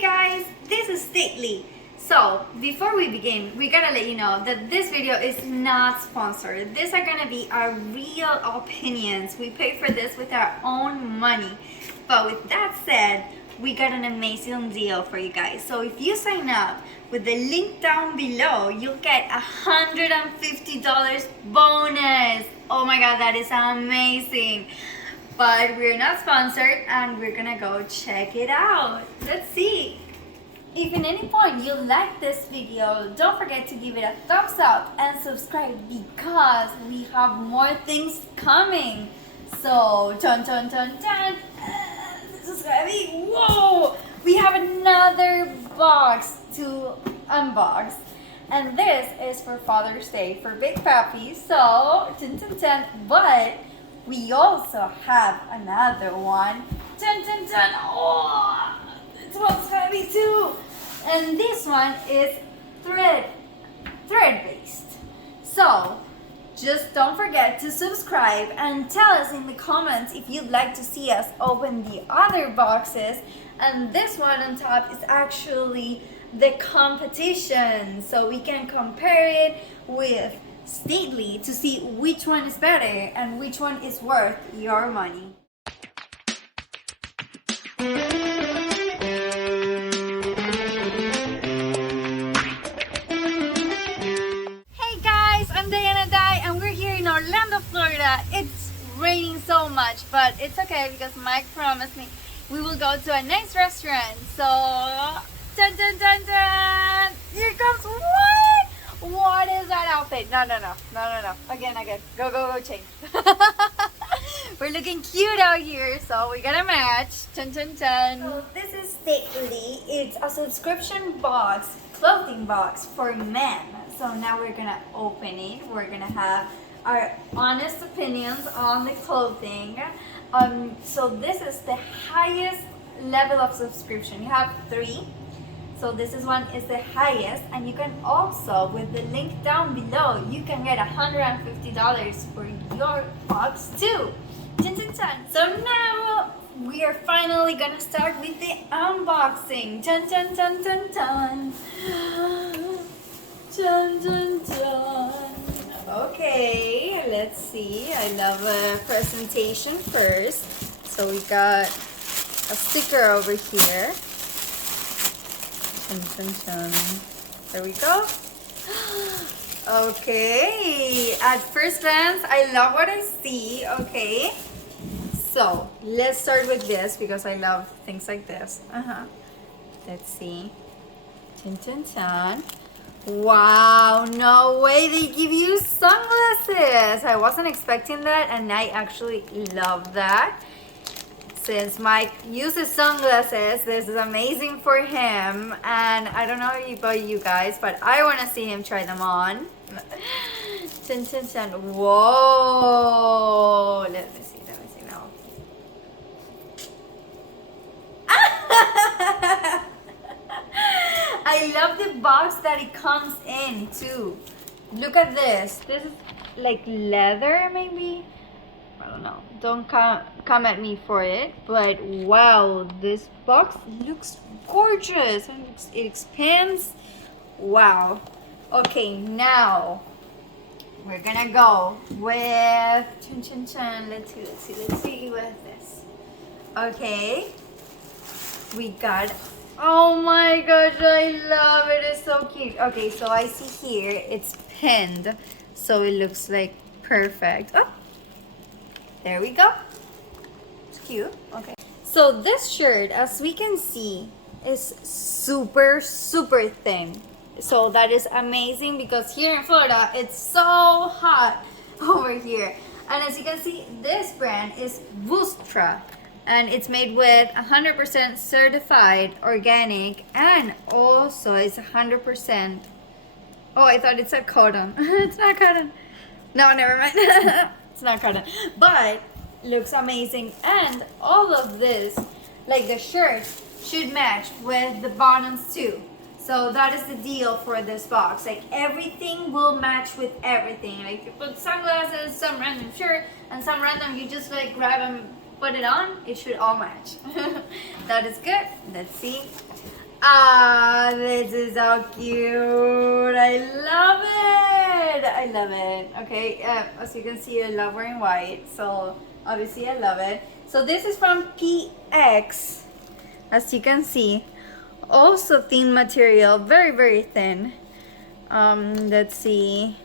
Hey guys, this is Stately. So before we begin, we gotta let you know that this video is not sponsored. These are gonna be our real opinions. We pay for this with our own money. But with that said, we got an amazing deal for you guys. So if you sign up with the link down below, you'll get $150 bonus. Oh my god, that is amazing. But we're not sponsored and we're gonna go check it out. Let's see. If at any point you like this video, don't forget to give it a thumbs up and subscribe because we have more things coming. So, dun dun dun dun. This is gonna be, whoa! We have another box to unbox. And this is for Father's Day for Big Papi. So, dun dun dun. But we also have another one. Dun dun dun. Oh! This one's gonna be too. And this one is ThreadBeast. So just don't forget to subscribe and tell us in the comments if you'd like to see us open the other boxes. And this one on top is actually the competition, so we can compare it with Stately to see which one is better and which one is worth your money. And we're here in Orlando, Florida. It's raining so much, but it's okay because Mike promised me we will go to a nice restaurant. So, dun dun dun dun! Here comes what? What is that outfit? No. Again. Go change. We're looking cute out here, so we gotta match. Dun dun dun. So this is Stately. It's a subscription box, clothing box for men. So now we're gonna open it. We're gonna have our honest opinions on the clothing. So this is the highest level of subscription. You have 3. So this one is the highest, and you can also, with the link down below, you can get $150 for your box too. Dun, dun, dun. So now we are finally gonna start with the unboxing. Dun dun dun dun dun. Dun dun dun. Okay, let's see. I love a presentation first. So we got a sticker over here. Dun dun dun. There we go. Okay. At first glance, I love what I see. Okay. So let's start with this because I love things like this. Let's see. Dun dun dun. Wow, no way they give you sunglasses. I wasn't expecting that, and I actually love that. Since Mike uses sunglasses, this is amazing for him, and I don't know about you guys, but I want to see him try them on. Dun, dun, dun. Whoa, let me see now. I love the box that it comes in too. Look at this. This is like leather maybe? I don't know. Don't come at me for it. But wow, this box looks gorgeous. It expands. Wow. Okay, now we're gonna go with Let's see with this. Okay. We got, oh my gosh, I love it. It's so cute. Okay, so I see here it's pinned, so it looks like perfect. Oh, there we go. It's cute. Okay. So this shirt, as we can see, is super thin. So that is amazing because here in Florida, it's so hot over here. And as you can see, this brand is Vustra. And it's made with 100% certified organic, and also it's 100%. Oh, I thought it said cotton. It's not cotton. No, never mind. It's not cotton. But looks amazing. And all of this, like the shirt, should match with the bottoms too. So that is the deal for this box. Like everything will match with everything. Like you put sunglasses, some random shirt, and some random you just like grab and put it on, it should all match. That is good. Let's see. Ah, this is so cute. I love it. I love it. Okay, as you can see, I love wearing white. So obviously I love it. So this is from PX. As you can see, also thin material, very, very thin. Let's see.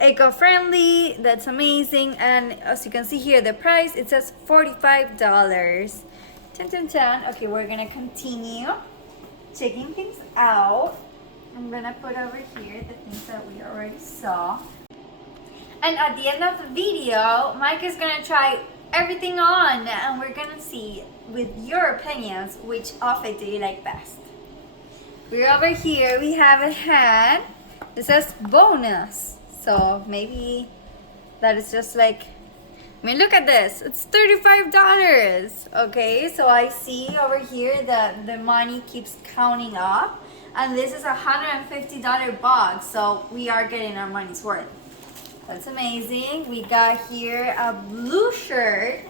Eco-friendly, that's amazing. And as you can see here, the price, it says $45. Dun, dun, dun. Okay, we're gonna continue checking things out. I'm gonna put over here the things that we already saw. And at the end of the video, Mike is gonna try everything on and we're gonna see with your opinions which outfit do you like best. We're over here, we have a hat. It says bonus. So maybe that is just like, I mean, look at this. It's $35. Okay, so I see over here that the money keeps counting up. And this is a $150 box. So we are getting our money's worth. That's amazing. We got here a blue shirt.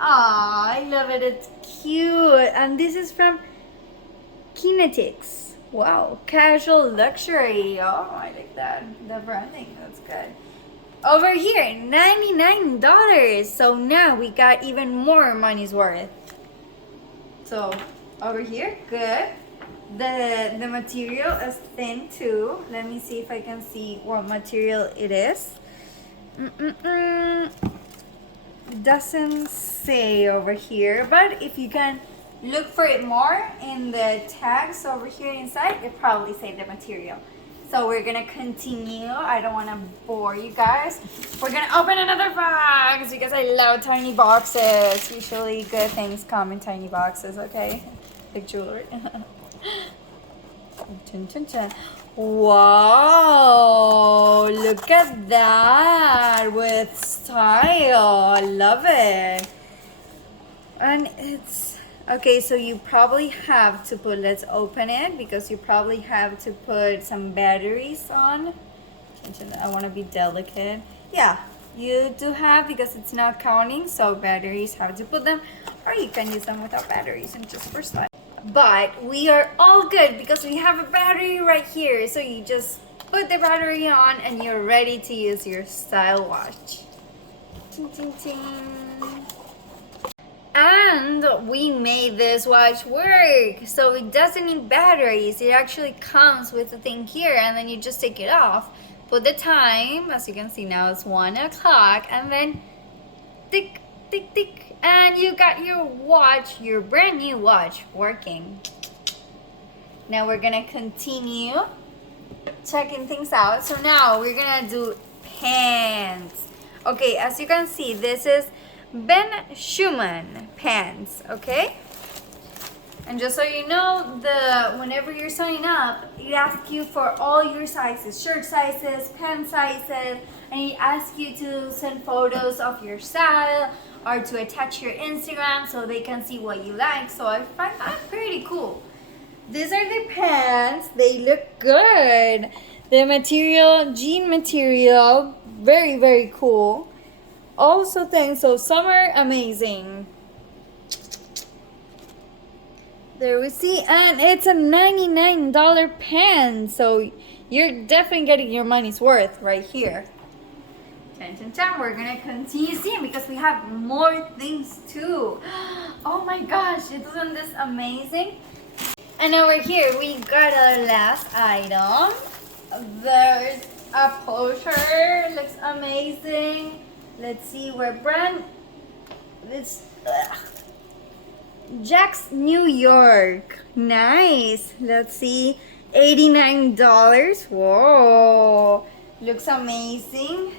Aw, I love it. It's cute. And this is from Kinetics. Wow, casual luxury. Oh, I like that. The branding, that's good. Over here, $99. So now we got even more money's worth. So over here, good. The material is thin too. Let me see if I can see what material it is. It doesn't say over here, but if you can look for it more in the tags over here inside, it probably say the material. So we're gonna continue. I don't wanna bore you guys. We're gonna open another box because I love tiny boxes. Usually good things come in tiny boxes, okay? Like jewelry. Chun, chun, chun. Wow, look at that with style. I love it. And it's okay, so you probably have to put, let's open it because you probably have to put some batteries on. I want to be delicate. Yeah, you do have because it's not counting, so batteries have to put them, or you can use them without batteries and just for style. But we are all good because we have a battery right here. So you just put the battery on and you're ready to use your style watch. Ting, ting, ting. And we made this watch work. So it doesn't need batteries. It actually comes with the thing here and then you just take it off. Put the time, as you can see now it's 1 o'clock, and then tick, tick, tick. And you got your watch, your brand new watch working. Now we're gonna continue checking things out. So now we're gonna do pants. Okay, as you can see, this is Ben Schumann pants, okay? And just so you know, whenever you're signing up, it asks you for all your sizes, shirt sizes, pant sizes, and it asks you to send photos of your style or to attach your Instagram so they can see what you like. So I find that pretty cool. These are the pants. They look good. The material, jean material, very, very cool. Also thanks, so summer, amazing. There we see, and it's a $99 pen, so you're definitely getting your money's worth right here. Chan, chan, chan. We're gonna continue seeing because we have more things too. Oh my gosh, isn't this amazing? And over here we got a last item. There's a poster, looks amazing. Let's see where brand. It's Jack's New York. Nice. Let's see. $89. Whoa. Looks amazing.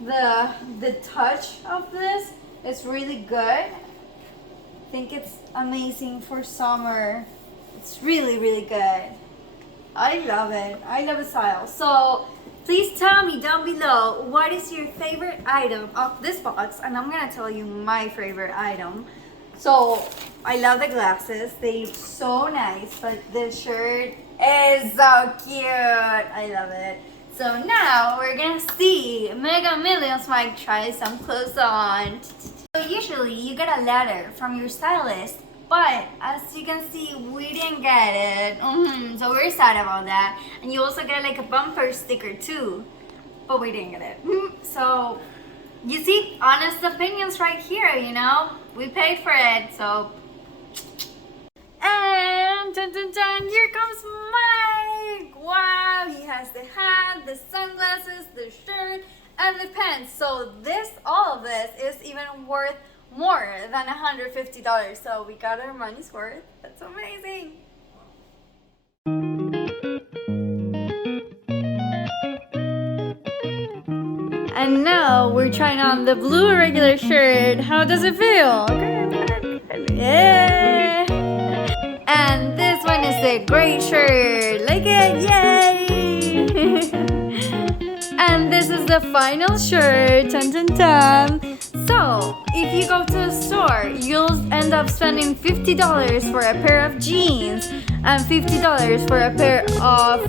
The touch of this is really good. I think it's amazing for summer. It's really, really good. I love it. I love the style. So please tell me down below what is your favorite item of this box, and I'm gonna tell you my favorite item. So I love the glasses. They look so nice, but the shirt is so cute. I love it. So now we're gonna see Mega Millions Mike try some clothes on. So usually you get a letter from your stylist But as you can see, we didn't get it. So we're sad about that. And you also get like a bumper sticker too, but we didn't get it. So you see, honest opinions right here, you know? We paid for it, so. And dun dun dun, here comes Mike! Wow, he has the hat, the sunglasses, the shirt, and the pants. So all of this is even worth more than $150. So we got our money's worth. That's amazing. And now we're trying on the blue regular shirt. How does it feel? Yeah. And this one is the gray shirt. Like it, yay! And this is the final shirt. Dun dun dun. So, if you go to the store, you'll end up spending $50 for a pair of jeans and $50 for a pair of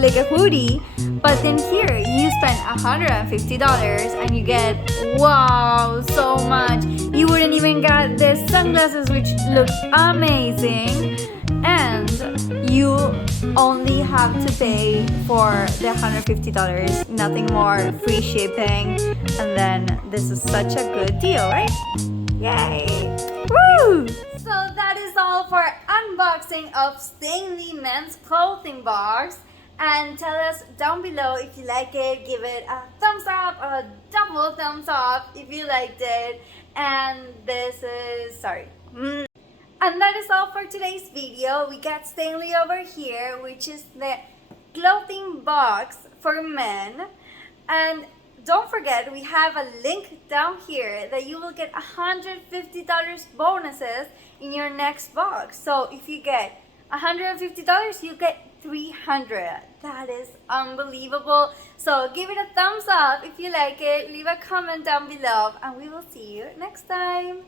like a hoodie. But then here, you spend $150 and you get, wow, so much. You wouldn't even get the sunglasses, which look amazing. And you only have to pay for the $150, nothing more, free shipping. And then this is such a good deal, right? Yay! Woo! So that is all for unboxing of Stanley Men's Clothing Box. And tell us down below if you like it. Give it a thumbs up or a double thumbs up if you liked it. And this is, sorry. And that is all for today's video. We got Stanley over here, which is the clothing box for men. And don't forget, we have a link down here that you will get $150 bonuses in your next box. So if you get $150, you get $300. That is unbelievable. So give it a thumbs up if you like it. Leave a comment down below and we will see you next time.